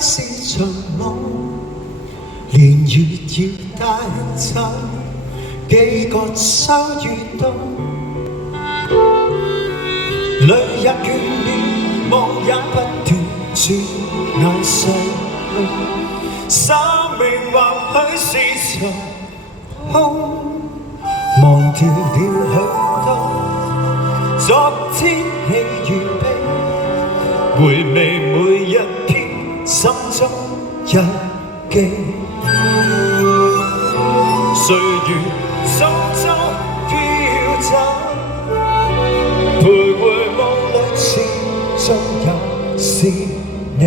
是場夢，連月要帶走幾個秋與冬，淚也倦了，夢也不斷轉眼逝去，生命或許是場空，忘掉了許多昨天喜與悲，回味每一天心中日記，歲月匆匆飄走，徘徊夢裏始終也是你。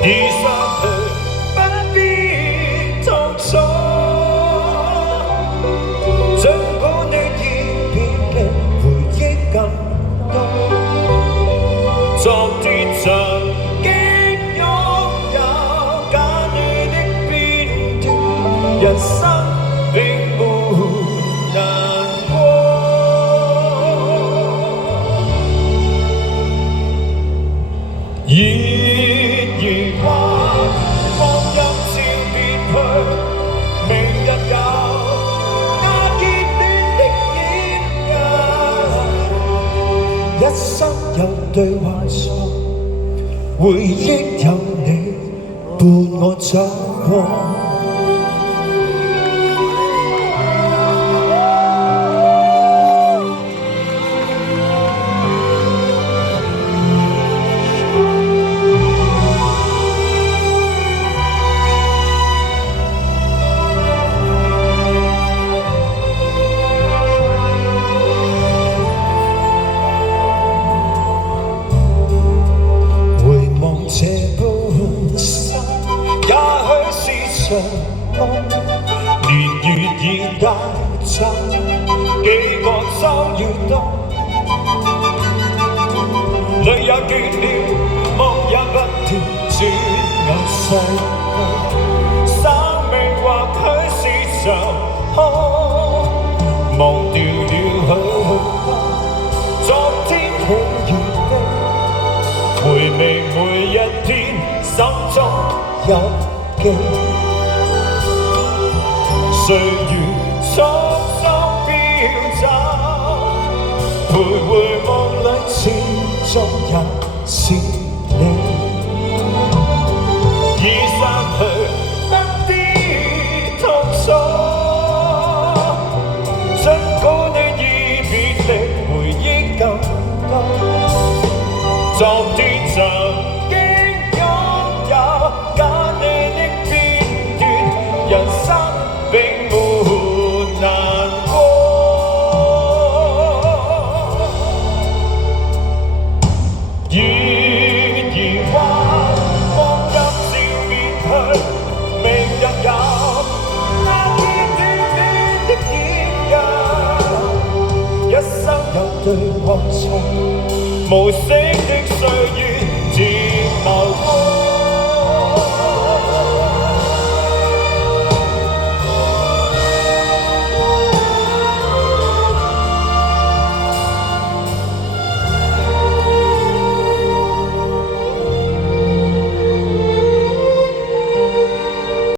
已散去不必痛楚，儘管你已別離，回憶更多。昨天曾經擁有假你的片段，人生並沒難過。然而話光陰照別去，明日有那熱戀的演繹，一生有對或錯，回憶有你伴我走過。這半生也許是場夢，年月已帶走幾個秋與冬，淚也倦了，夢也不斷轉眼逝去，生命或許是場空，忘掉了許多昨天喜與悲，回味每一天心中日記，歲月匆匆飄走，徘徊夢裏始終也是你。已散去不必痛楚，儘管你已別離，回憶更多。昨天曾經擁有假你的片段，人生並沒難過。然而話光陰照別去，明日有那熱戀的演繹，一生有對或錯，無聲的歲月。